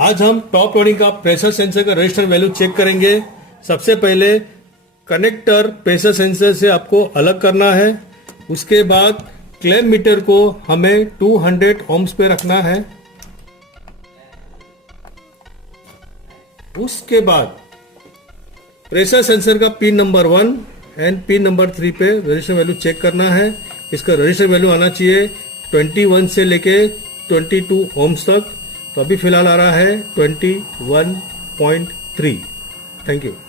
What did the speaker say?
आज हम top loading का प्रेशर सेंसर का रजिस्टर वैल्यू चेक करेंगे। सबसे पहले कनेक्टर प्रेशर सेंसर से आपको अलग करना है। उसके बाद क्लैंप मीटर को हमें 200 ohms पे रखना है। उसके बाद प्रेशर सेंसर का pin number 1 and pin number 3 पे रजिस्टर वैल्यू चेक करना है। इसका रजिस्टर वैल्यू आना चाहिए 21 से लेके 22 ohms तक। तो अभी फिलहाल आ रहा है 21.3। Thank you.